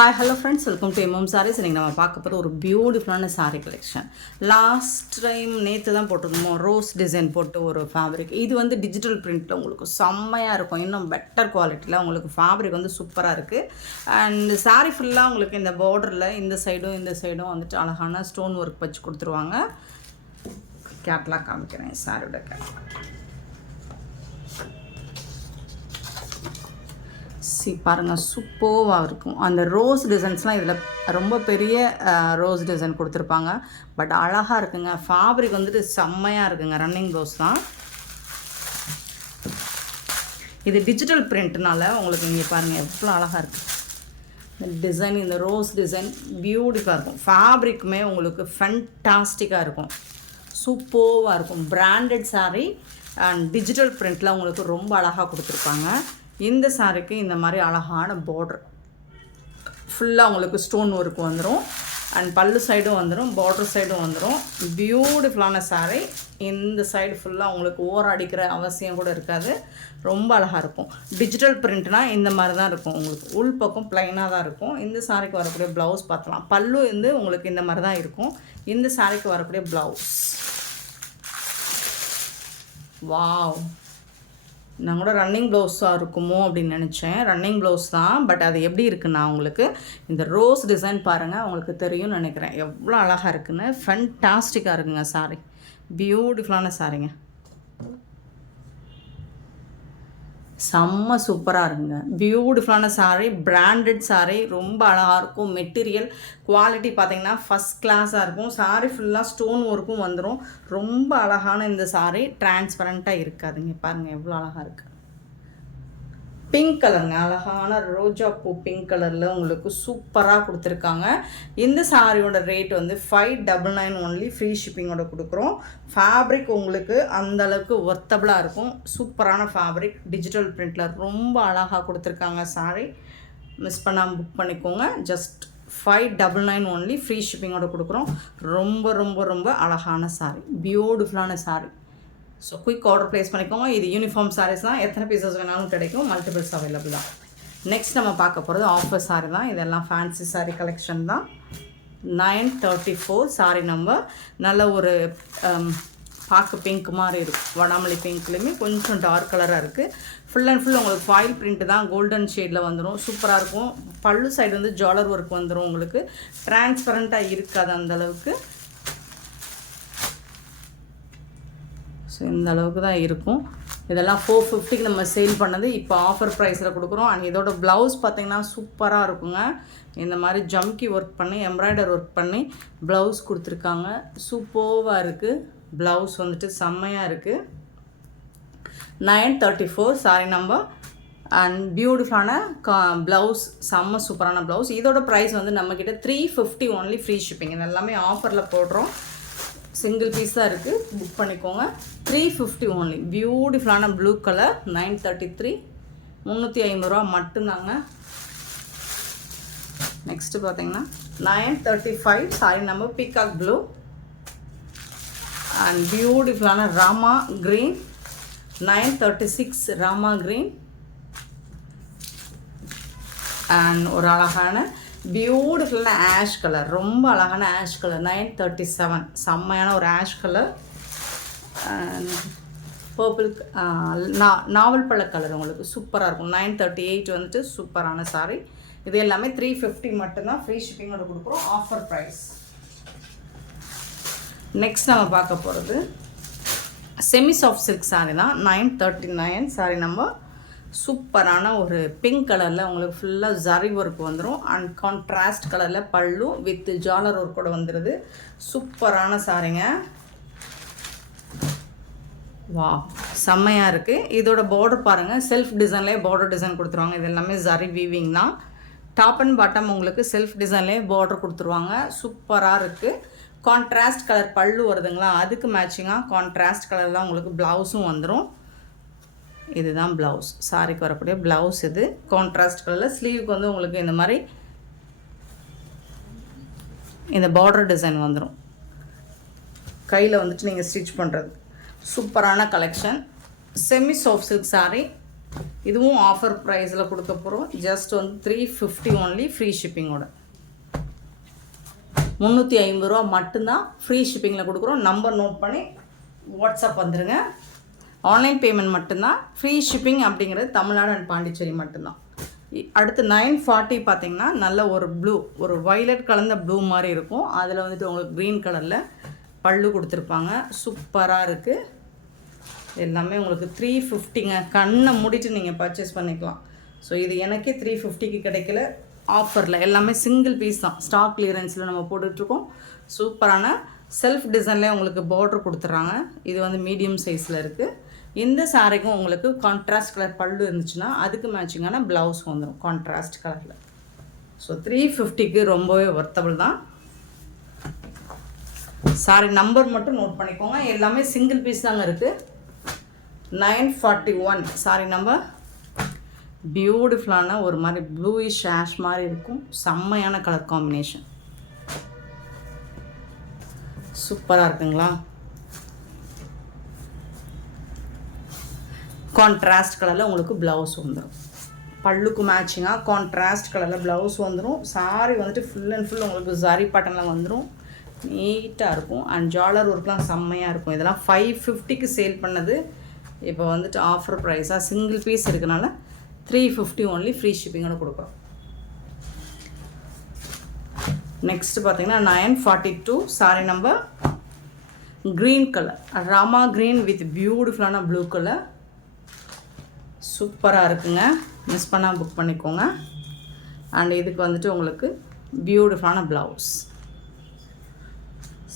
Hi hello friends, welcome to MM sarees. இன்றைக்கி நம்ம பார்க்க போகிற ஒரு பியூட்டிஃபுல்லான சாரீ கலெக்ஷன். லாஸ்ட் டைம் நேற்று தான் போட்டிருந்தோம் ரோஸ் டிசைன் போட்டு ஒரு ஃபேப்ரிக். இது வந்து டிஜிட்டல் பிரிண்ட்டில் உங்களுக்கு செம்மையாக இருக்கும், இன்னும் பெட்டர் குவாலிட்டியில் உங்களுக்கு ஃபேப்ரிக் வந்து சூப்பராக இருக்குது. அண்ட் சாரீ ஃபுல்லாக உங்களுக்கு இந்த பார்டரில் இந்த சைடும் வந்துட்டு அழகான ஸ்டோன் ஒர்க் வச்சு கொடுத்துருவாங்க. கேட்லாக் காமிக்கிறேன், சாரியோட கேட்லாக். பாருங்கள், சூப்பராக இருக்கும். அந்த ரோஸ் டிசைன்ஸ்லாம் இதில் ரொம்ப பெரிய ரோஸ் டிசைன் கொடுத்துருப்பாங்க. பட் அழகாக இருக்குங்க. ஃபேப்ரிக் வந்துட்டு செம்மையாக இருக்குங்க. ரன்னிங் ப்ளவுஸ் தான் இது. டிஜிட்டல் பிரிண்ட்னால உங்களுக்கு இங்கே பாருங்கள் எவ்வளோ அழகாக இருக்குது. இந்த டிசைன், இந்த ரோஸ் டிசைன் பியூட்டிஃபுல்லாக இருக்கும். ஃபேப்ரிக்குமே உங்களுக்கு ஃபேண்டாஸ்டிக்காக இருக்கும், சூப்பராக இருக்கும். பிராண்டட் சாரீ அண்ட் டிஜிட்டல் பிரிண்ட்டில் உங்களுக்கு ரொம்ப அழகாக கொடுத்துருப்பாங்க. இந்த சாரிக்கு இந்த மாதிரி அழகான பார்டர் ஃபுல்லாக உங்களுக்கு ஸ்டோன் ஒர்க் வந்துடும். அண்ட் பல்லு சைடும் வந்துடும், பார்டர் சைடும் வந்துடும். பியூட்டிஃபுல்லான சாரீ. இந்த சைடு ஃபுல்லாக உங்களுக்கு ஓர அடிக்கிற அவசியம் கூட இருக்காது, ரொம்ப அழகாக இருக்கும். டிஜிட்டல் பிரிண்ட்னால் இந்த மாதிரி தான் இருக்கும். உங்களுக்கு உள் பக்கம் ப்ளைனாக தான் இருக்கும். இந்த சாரிக்கு வரக்கூடிய ப்ளவுஸ் பார்த்தலாம். பல்லு வந்து உங்களுக்கு இந்த மாதிரி தான் இருக்கும். இந்த சாரிக்கு வரக்கூடிய ப்ளவுஸ், வாவ்! நான் கூட ரன்னிங் ப்ளவுஸாக இருக்குமோ அப்படின்னு நினச்சேன். ரன்னிங் ப்ளவுஸ் தான், பட் அது எப்படி இருக்குன்னா உங்களுக்கு இந்த ரோஸ் டிசைன் பாருங்கள், உங்களுக்கு தெரியும்னு நினைக்கிறேன். எவ்வளோ அழகாக இருக்குன்னு. ஃபேண்டாஸ்டிக்காக இருக்குங்க சாரி. பியூட்டிஃபுல்லான சாரிங்க, செம்ம சூப்பராக இருக்குங்க. பியூட்டிஃபுல்லான சாரீ, பிராண்டட் சாரீ, ரொம்ப அழகாக இருக்கும். மெட்டீரியல் குவாலிட்டி பார்த்திங்கன்னா ஃபஸ்ட் கிளாஸாக இருக்கும். சாரீ ஃபுல்லாக ஸ்டோன் ஒர்க்கும் வந்துடும். ரொம்ப அழகான இந்த சாரீ டிரான்ஸ்பரண்ட்டாக இருக்காதுங்க. பாருங்கள் எவ்வளோ அழகாக இருக்குது. பிங்க் கலருங்க, அழகான ரோஜா பூ பிங்க் கலரில் உங்களுக்கு சூப்பராக கொடுத்துருக்காங்க. இந்த சாரியோட ரேட் வந்து 599 ஒன்லி, ஃப்ரீ ஷிப்பிங்கோட கொடுக்குறோம். ஃபேப்ரிக் உங்களுக்கு அந்தளவுக்கு ஒர்த்தபிளாக இருக்கும். சூப்பரான ஃபேப்ரிக், டிஜிட்டல் பிரிண்டில் ரொம்ப அழகாக கொடுத்துருக்காங்க சாரி. மிஸ் பண்ணாமல் புக் பண்ணிக்கோங்க. ஜஸ்ட் 599 ஒன்லி, ஃப்ரீ ஷிப்பிங்கோட கொடுக்குறோம். ரொம்ப ரொம்ப ரொம்ப அழகான சாரி, பியூட்டிஃபுல்லான sorry. So quick order place பண்ணிக்கோங்க. இது யூனிஃபார்ம் சாரீஸ் தான், எத்தனை பீசஸ் வேணாலும் கிடைக்கும். மல்டிபிள்ஸ் அவைலபிள் தான். நெக்ஸ்ட் நம்ம பார்க்க போகிறது ஆஃபர் சாரி தான். இதெல்லாம் ஃபேன்சி சாரீ கலெக்ஷன் தான். 934 சாரி நம்பர். நல்ல ஒரு பார்க்க பிங்க் மாதிரி இருக்கும். வடாமல்லி பிங்க்லேயுமே கொஞ்சம் டார்க் கலராக இருக்குது. ஃபுல் அண்ட் ஃபுல் உங்களுக்கு ஃபாயில் பிரிண்ட் தான், கோல்டன் ஷேடில் வந்துடும். சூப்பராக இருக்கும். பல்லு சைடு வந்து ஜாலர் ஒர்க் வந்துடும். உங்களுக்கு டிரான்ஸ்பரண்ட்டாக இருக்காது அந்தளவுக்கு. ஸோ இந்த அளவுக்கு தான் இருக்கும். இதெல்லாம் 450க்கு நம்ம சேல் பண்ணது, இப்போ ஆஃபர் ப்ரைஸில் கொடுக்குறோம். அண்ட் இதோட ப்ளவுஸ் பார்த்திங்கன்னா சூப்பராக இருக்குங்க. இந்த மாதிரி ஜம்கி ஒர்க் பண்ணி, எம்ப்ராய்டர் ஒர்க் பண்ணி ப்ளவுஸ் கொடுத்துருக்காங்க. சூப்பராக இருக்குது. ப்ளவுஸ் வந்துட்டு செம்மையாக இருக்குது. 934 சாரி நம்பர். அண்ட் பியூட்டிஃபுல்லான ப்ளவுஸ், செம்ம சூப்பரான ப்ளவுஸ். இதோட ப்ரைஸ் வந்து நம்மக்கிட்ட 350 ஒன்லி, ஃப்ரீ ஷிப்பிங். இது எல்லாமே ஆஃபரில் போடுறோம். சிங்கிள் பீஸ் தான் இருக்குது, புக் பண்ணிக்கோங்க. 350 ஒன்லி. பியூட்டிஃபுல்லான ப்ளூ கலர். 933, 350 ரூபா மட்டும்தாங்க. நெக்ஸ்ட்டு பார்த்தீங்கன்னா 935 sari number peacock blue. And பியூட்டிஃபுல்லான Rama green. 936 Rama green. And ஒரு அழகான பியூட்டிஃபுல்லான ஆஷ் கலர், ரொம்ப அழகான ஆஷ் கலர். 937 செம்மையான ஒரு ஆஷ் கலர். பர்பிள் நாவல் பழ கலர் உங்களுக்கு சூப்பராக இருக்கும். 938 வந்துட்டு சூப்பரான சாரி. இது எல்லாமே 350 மட்டும்தான், ஃப்ரீ ஷிப்பிங்கோட கொடுக்குறோம். Offer price. நெக்ஸ்ட் நம்ம பார்க்க போகிறது செமி சாஃப்ட் சில்க் சாரி தான். 939 சாரி நம்பர். சூப்பரான ஒரு பிங்க் கலரில் உங்களுக்கு ஃபுல்லாக ஜரி ஒர்க் வந்துடும். அண்ட் கான்ட்ராஸ்ட் கலரில் பல்லு வித் ஜாலர் ஒர்க்கோட வந்துடுது. சூப்பரான சாரிங்க. வா, செம்மையாக இருக்குது. இதோட பார்டர் பாருங்கள், செல்ஃப் டிசைன்லேயே பார்டர் டிசைன் கொடுத்துருவாங்க. இது எல்லாமே ஜரி வீவிங் தான். டாப் அண்ட் பாட்டம் உங்களுக்கு செல்ஃப் டிசைன்லேயே பார்டர் கொடுத்துருவாங்க. சூப்பராக இருக்குது. கான்ட்ராஸ்ட் கலர் பல்லு வருதுங்களா, அதுக்கு மேட்சிங்காக கான்ட்ராஸ்ட் கலர் தான் உங்களுக்கு ப்ளவுஸும் வந்துடும். இதுதான் ப்ளவுஸ், சாரிக்கு வரக்கூடிய ப்ளவுஸ். இது கான்ட்ராஸ்ட் கலரில். ஸ்லீவுக்கு வந்து உங்களுக்கு இந்த மாதிரி இந்த பார்டர் டிசைன் வந்துடும். கையில் வந்துட்டு நீங்கள் ஸ்டிச் பண்ணுறது. சூப்பரான collection. Semi soft silk sari. இதுவும் ஆஃபர் ப்ரைஸில் கொடுக்க போகிறோம். ஜஸ்ட் வந்து 350 ஒன்லி ஃப்ரீ ஷிப்பிங்கோட. 350 ரூபா மட்டும்தான் ஃப்ரீ ஷிப்பிங்கில் கொடுக்குறோம். நம்பர் நோட் பண்ணி வாட்ஸ்அப் வந்துடுங்க. ஆன்லைன் பேமெண்ட் மட்டும்தான். ஃப்ரீ ஷிப்பிங் அப்படிங்கிறது தமிழ்நாடு அண்ட் பாண்டிச்சேரி மட்டும்தான். அடுத்து 940 பார்த்தீங்கன்னா நல்ல ஒரு ப்ளூ, ஒரு வைலட் கலந்த ப்ளூ மாதிரி இருக்கும். அதில் வந்துட்டு உங்களுக்கு க்ரீன் கலரில் பல்லு கொடுத்துருப்பாங்க. சூப்பராக இருக்குது. எல்லாமே உங்களுக்கு 350ங்க. கண்ணை மூடிட்டு நீங்கள் பர்ச்சேஸ் பண்ணிக்கலாம். ஸோ இது எனக்கே 350க்கு கிடைக்கல, ஆஃபரில். எல்லாமே சிங்கிள் பீஸ் தான், ஸ்டாக் கிளியரன்ஸில் நம்ம போட்டுட்ருக்கோம். சூப்பரான செல்ஃப் டிசைன்லேயே உங்களுக்கு பார்டர் கொடுத்துட்றாங்க. இது வந்து மீடியம் சைஸில் இருக்குது. இந்த சாரிக்கும் உங்களுக்கு கான்ட்ராஸ்ட் கலர் பல்லு இருந்துச்சுன்னா அதுக்கு மேட்சிங்கான ப்ளவுஸ் வந்துடும் கான்ட்ராஸ்ட் கலரில். ஸோ 350க்கு ரொம்பவே ஒர்த்தபிள் தான். சாரி நம்பர் மட்டும் நோட் பண்ணிக்கோங்க. எல்லாமே சிங்கிள் பீஸ் தாங்க இருக்குது. 941 சாரி நம்பர். பியூட்டிஃபுல்லான ஒரு மாதிரி ப்ளூயிஷ் ஆஷ் மாதிரி இருக்கும். செம்மையான கலர் காம்பினேஷன். சூப்பராக இருக்குங்களா? கான்ட்ராஸ்ட் கலரில் உங்களுக்கு ப்ளவுஸ் வந்துடும். பல்லுக்கு மேட்சிங்காக கான்ட்ராஸ்ட் கலரில் ப்ளவுஸ் வந்துடும். சாரி வந்துட்டு ஃபுல் அண்ட் ஃபுல் உங்களுக்கு ஜரி பேட்டர்னில் வந்துடும். நீட்டாக இருக்கும். அண்ட் ஜாலர் ஒர்க்லாம் செம்மையாக இருக்கும். இதெல்லாம் 550க்கு சேல் பண்ணது இப்போ வந்துட்டு ஆஃபர் ப்ரைஸாக சிங்கிள் பீஸ் இருக்கனால 350 ஒன்லி ஃப்ரீ ஷிப்பிங்கோட கொடுக்குறோம். நெக்ஸ்ட்டு பார்த்தீங்கன்னா 942 sorry number. Green colour, Rama green with பியூட்டிஃபுல்லான ப்ளூ கலர். சூப்பராக இருக்குங்க. மிஸ் பண்ணால் புக் பண்ணிக்கோங்க. அண்ட் இதுக்கு வந்துட்டு உங்களுக்கு பியூட்டிஃபுல்லான ப்ளவுஸ்.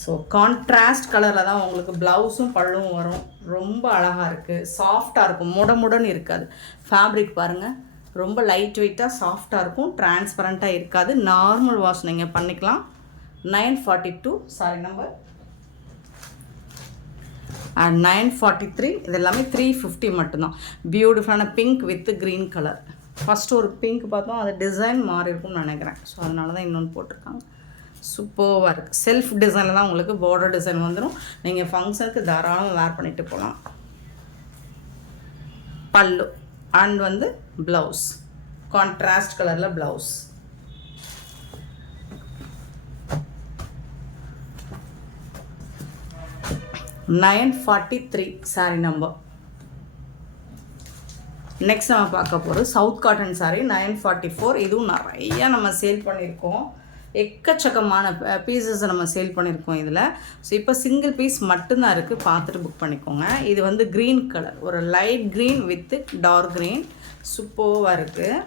ஸோ கான்ட்ராஸ்ட் கலரில் தான் உங்களுக்கு ப்ளவுஸும் பல்லும் வரும். ரொம்ப அழகாக இருக்குது. சாஃப்டாக இருக்கும், முடமுடன் இருக்காது. ஃபேப்ரிக் பாருங்கள், ரொம்ப லைட் வெயிட்டாக சாஃப்டாக இருக்கும். டிரான்ஸ்பரண்ட்டாக இருக்காது. நார்மல் வாஷ் நீங்கள் பண்ணிக்கலாம். 942 சாரி நம்பர். அண்ட் 943 இது எல்லாமே 350 மட்டும்தான். பியூட்டிஃபுல்லான pink with green colour. First ஒரு பிங்க் பார்த்தோம், அது டிசைன் மாறி இருக்கும்னு நினைக்கிறேன். ஸோ அதனால தான் இன்னொன்று போட்டிருக்காங்க. சூப்பராக இருக்குது. செல்ஃப் டிசைனில் தான் உங்களுக்கு பார்டர் டிசைன் வந்துடும். நீங்கள் ஃபங்க்ஷனுக்கு தாராளமாக வேர் பண்ணிட்டு போகலாம். பல்லு அண்ட் வந்து ப்ளவுஸ் கான்ட்ராஸ்ட் கலரில் ப்ளவுஸ். $943 sorry number. நெக்ஸ்ட் நம்ம பார்க்க போகிறது சவுத் காட்டன் சாரி 944. இதுவும் நிறையா நம்ம சேல் பண்ணியிருக்கோம். எக்கச்சக்கமான பீசஸ் நம்ம சேல் பண்ணியிருக்கோம் இதில். ஸோ இப்போ சிங்கிள் பீஸ் மட்டும்தான் இருக்குது. பார்த்துட்டு புக் பண்ணிக்கோங்க. இது வந்து க்ரீன் கலர், ஒரு light green with dark green. சூப்பராக இருக்குது.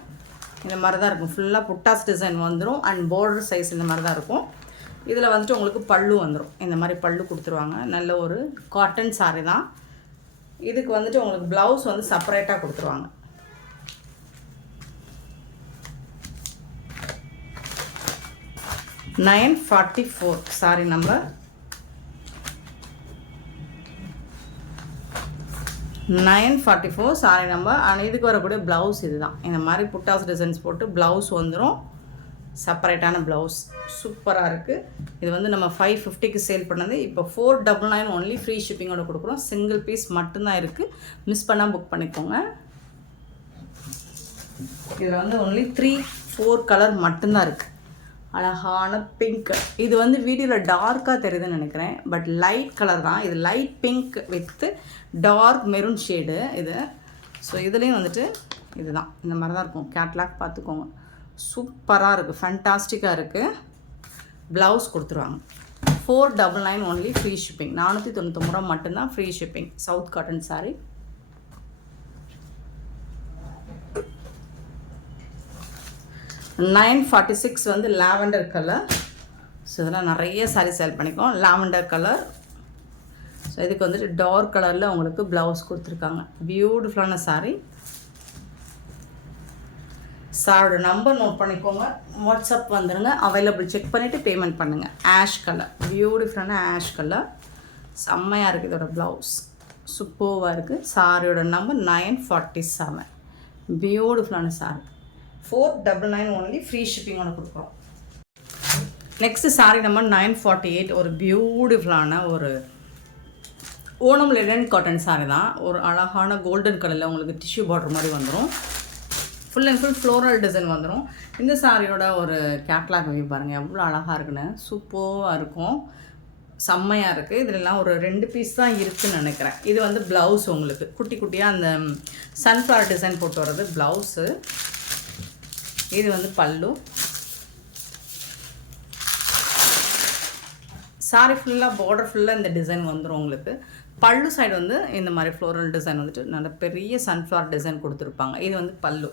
இந்த மாதிரி தான் இருக்கும். ஃபுல்லாக புட்டாஸ் டிசைன் வந்துடும். அண்ட் பார்டர் சைஸ் இந்த மாதிரி தான் இருக்கும். இதில் வந்துட்டு உங்களுக்கு பல்லு வந்துடும். இந்த மாதிரி பல்லு கொடுத்துருவாங்க. நல்ல ஒரு காட்டன் சாரி தான். இதுக்கு வந்துட்டு உங்களுக்கு ப்ளவுஸ் வந்து செப்பரேட்டாக கொடுத்துருவாங்க. $944 சாரி நம்பர். 944 sorry number. ஆனால் இதுக்கு வரக்கூடிய ப்ளவுஸ் இது தான். இந்த மாதிரி புட்டாஸ் டிசைன்ஸ் போட்டு ப்ளவுஸ் வந்துடும். செப்பரேட்டான ப்ளவுஸ். சூப்பராக இருக்குது. இது வந்து நம்ம 550க்கு சேல் பண்ணது இப்போ 499 ஒன்லி ஃப்ரீ ஷிப்பிங்கோட கொடுக்குறோம். சிங்கிள் பீஸ் மட்டும்தான் இருக்குது. மிஸ் பண்ணால் புக் பண்ணிக்கோங்க. இதில் வந்து ஒன்லி 3-4 கலர் மட்டும்தான் இருக்குது. அழகான பிங்க். இது வந்து வீடியோவில் டார்க்காக தெரியுதுன்னு நினைக்கிறேன். பட் லைட் கலர் தான். இது light pink with dark maroon shade இது. ஸோ இதுலேயும் வந்துட்டு இதுதான். இந்த மாதிரி தான் இருக்கும். கேட்லாக் பார்த்துக்கோங்க. சூப்பராக இருக்குது. ஃபேண்டாஸ்டிக்காக இருக்குது. ப்ளவுஸ் கொடுத்துருவாங்க. 499 ஒன்லி ஃப்ரீ ஷிப்பிங். 499 ரூபா மட்டும்தான் free shipping. South cotton sari. $946 வந்து லாவெண்டர் கலர். ஸோ இதெல்லாம் நிறைய சாரீ சேல் பண்ணிக்கோம். Lavender colour. ஸோ இதுக்கு வந்துட்டு டார்க் கலரில் உங்களுக்கு ப்ளவுஸ் கொடுத்துருக்காங்க. பியூட்டிஃபுல்லான சாரீ. சாரோட நம்பர் நோட் பண்ணிக்கோங்க. வாட்ஸ்அப் வந்துடுங்க. அவைலபிள் செக் பண்ணிவிட்டு பேமெண்ட் பண்ணுங்கள். ஆஷ் கலர், பியூட்டிஃபுல்லான ஆஷ் கலர். செம்மையாக இருக்குது. இதோட ப்ளவுஸ் சூப்பராக இருக்குது. சாரியோட நம்பர் 947. பியூட்டிஃபுல்லான சாரி. 499 ஒன்லி ஃப்ரீ ஷிப்பிங்கோட கொடுக்குறோம். Next sorry number 948. ஒரு பியூட்டிஃபுல்லான ஒரு ஓணம் லெனன் காட்டன் சாரி தான். ஒரு அழகான கோல்டன் கலரில் உங்களுக்கு டிஷ்யூ பார்டர் மாதிரி வந்துடும். Full and full floral design வந்துடும். இந்த சாரியோட ஒரு கேட்லாக் வியூ பாருங்கள் எவ்வளோ அழகாக இருக்குன்னு. சூப்பராக இருக்கும், செம்மையாக இருக்குது. இதிலெல்லாம் ஒரு 2 பீஸ் தான் இருக்குதுன்னு நினைக்கிறேன். இது வந்து ப்ளவுஸ் உங்களுக்கு குட்டி குட்டியாக அந்த சன்ஃப்ளவர் டிசைன் போட்டு வர்றது ப்ளவுஸு. இது வந்து பல்லு. சாரி ஃபுல்லாக பார்டர் ஃபுல்லாக இந்த டிசைன் வந்துடும் உங்களுக்கு. பல்லு சைடு வந்து இந்த மாதிரி ஃப்ளோரல் டிசைன் வந்துட்டு நல்ல பெரிய சன்ஃப்ளவர் டிசைன் கொடுத்துருப்பாங்க. இது வந்து பல்லு.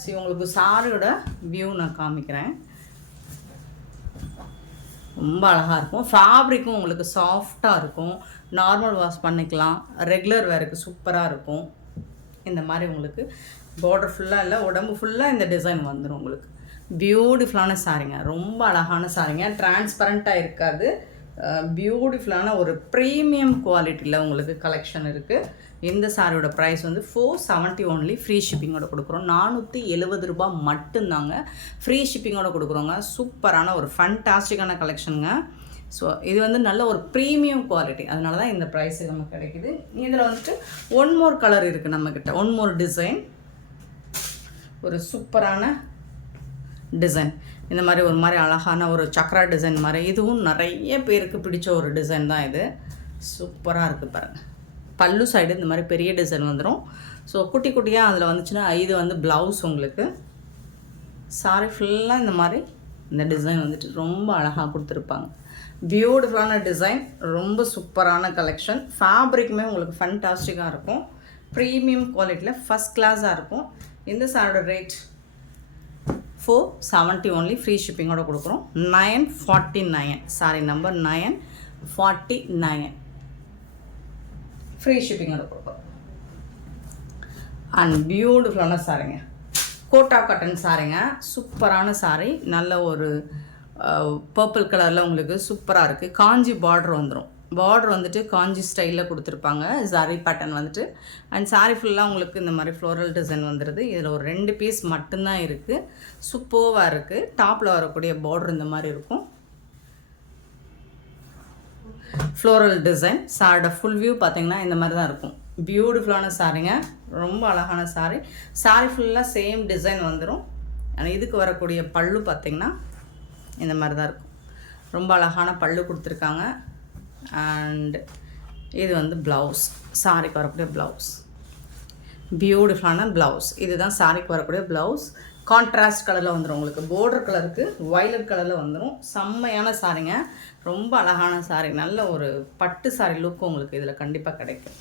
ஸோ உங்களுக்கு சாரியோட வியூ நான் காமிக்கிறேன். ரொம்ப அழகாக இருக்கும். ஃபேப்ரிக்கும் உங்களுக்கு சாஃப்டாக இருக்கும். நார்மல் வாஷ் பண்ணிக்கலாம். ரெகுலர் வேருக்கு சூப்பராக இருக்கும். இந்த மாதிரி உங்களுக்கு பார்டர் ஃபுல்லாக இல்லை, உடம்பு ஃபுல்லாக இந்த டிசைன் வந்துடும் உங்களுக்கு. பியூட்டிஃபுல்லான சாரீங்க, ரொம்ப அழகான சாரீங்க. டிரான்ஸ்பரண்ட்டாக இருக்காது. பியூட்டிஃபுல்லான ஒரு ப்ரீமியம் குவாலிட்டியில் உங்களுக்கு கலெக்ஷன் இருக்குது. இந்த சாரியோட ப்ரைஸ் வந்து 470 ஒன்லி. ஃப்ரீ ஷிப்பிங்கோட கொடுக்குறோம். 470 ரூபா மட்டும்தாங்க ஃப்ரீ ஷிப்பிங்கோட கொடுக்குறோங்க. சூப்பரான ஒரு ஃபண்டாஸ்டிக்கான கலெக்ஷனுங்க. ஸோ இது வந்து நல்ல ஒரு ப்ரீமியம் குவாலிட்டி, அதனால தான் இந்த ப்ரைஸுக்கு நமக்கு கிடைக்குது. இதில் வந்துட்டு ஒன் மோர் கலர் இருக்குது நம்மக்கிட்ட, ஒன் மோர் டிசைன். ஒரு சூப்பரான டிசைன், இந்த மாதிரி ஒரு மாதிரி அழகான ஒரு சக்ரா டிசைன் மாதிரி. இதுவும் நிறைய பேருக்கு பிடிச்ச ஒரு டிசைன் தான் இது. சூப்பராக இருக்குது பாருங்கள். பல்லு சைடு இந்த மாதிரி பெரிய டிசைன் வந்துடும். ஸோ குட்டி குட்டியாக அதில் வந்துச்சுன்னா இது வந்து ப்ளவுஸ் உங்களுக்கு. சாரி ஃபுல்லாக இந்த மாதிரி இந்த டிசைன் வந்துட்டு ரொம்ப அழகாக கொடுத்துருப்பாங்க. பியூட்டிஃபுல்லான டிசைன், ரொம்ப சூப்பரான கலெக்ஷன். ஃபேப்ரிக்குமே உங்களுக்கு ஃபண்டாஸ்டிக்காக இருக்கும். ப்ரீமியம் குவாலிட்டியில் ஃபஸ்ட் கிளாஸாக இருக்கும். இந்த சாரோட ரேட் 470 ஒன்லி. ஃப்ரீ ஷிப்பிங்கோட கொடுக்குறோம். 949 சாரி நம்பர் 949 ஃப்ரீ ஷிப்பிங்கோட கொடுக்குறோம். அண்ட் பியூட்டிஃபுல்லான சாரிங்க, கோட்டா காட்டன் சாரிங்க. சூப்பரான சாரி, நல்ல ஒரு பர்பிள் கலரில் உங்களுக்கு சூப்பராக இருக்குது. காஞ்சி பார்டர் வந்துடும். பார்டர் வந்துட்டு காஞ்சி ஸ்டைலில் கொடுத்துருப்பாங்க. சாரி பேட்டர்ன் வந்துட்டு அண்ட் சாரி ஃபுல்லாக உங்களுக்கு இந்த மாதிரி ஃப்ளோரல் டிசைன் வந்துடுது. இதில் ஒரு 2 பீஸ் மட்டும்தான் இருக்குது. சூப்பராக இருக்குது. டாப்பில் வரக்கூடிய பார்டர் இந்த மாதிரி இருக்கும். Floral design. சாரோட ஃபுல் வியூ பார்த்திங்கன்னா இந்த மாதிரி தான் இருக்கும். பியூட்டிஃபுல்லான சாரிங்க, ரொம்ப அழகான சாரி. சாரி ஃபுல்லாக சேம் டிசைன் வந்துடும். ஆனால் இதுக்கு வரக்கூடிய பல்லு பார்த்திங்கன்னா இந்த மாதிரி தான் இருக்கும். ரொம்ப அழகான பல்லு கொடுத்துருக்காங்க. அண்ட் இது வந்து ப்ளவுஸ், சாரிக்கு வரக்கூடிய ப்ளவுஸ். பியூட்டிஃபுல்லான ப்ளவுஸ். இதுதான் சாரிக்கு வரக்கூடிய ப்ளவுஸ். கான்ட்ராஸ்ட் கலரில் வந்துடும் உங்களுக்கு. பார்டர் கலருக்கு வயலட் கலரில் வந்துடும். செம்மையான சாரிங்க, ரொம்ப அழகான சாரி. நல்ல ஒரு பட்டு சாரி லுக் உங்களுக்கு இதில் கண்டிப்பாக கிடைக்கும்.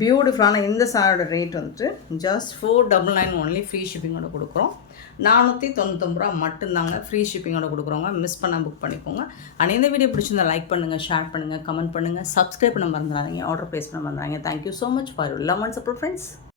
பியூட்டிஃபுல்லான இந்த சாரியோட ரேட் வந்துட்டு ஜஸ்ட் 499 ஒன்லி. ஃப்ரீ ஷிப்பிங்கோட கொடுக்குறோம். 499 ரூபா மட்டும்தாங்க ஃப்ரீ ஷிப்பிங்கோட கொடுக்குறோங்க. மிஸ் பண்ணால் புக் பண்ணிக்கோங்க. அண்ட் இந்த வீடியோ பிடிச்சிருந்தா லைக் பண்ணுங்கள், ஷேர் பண்ணுங்கள், கமெண்ட் பண்ணுங்கள், சப்ஸ்கிரைப் பண்ண மறந்துடாதீங்க, ஆர்டர் ப்ளேஸ் பண்ண மறந்துடாதீங்க. Thank you so much for your love and support friends.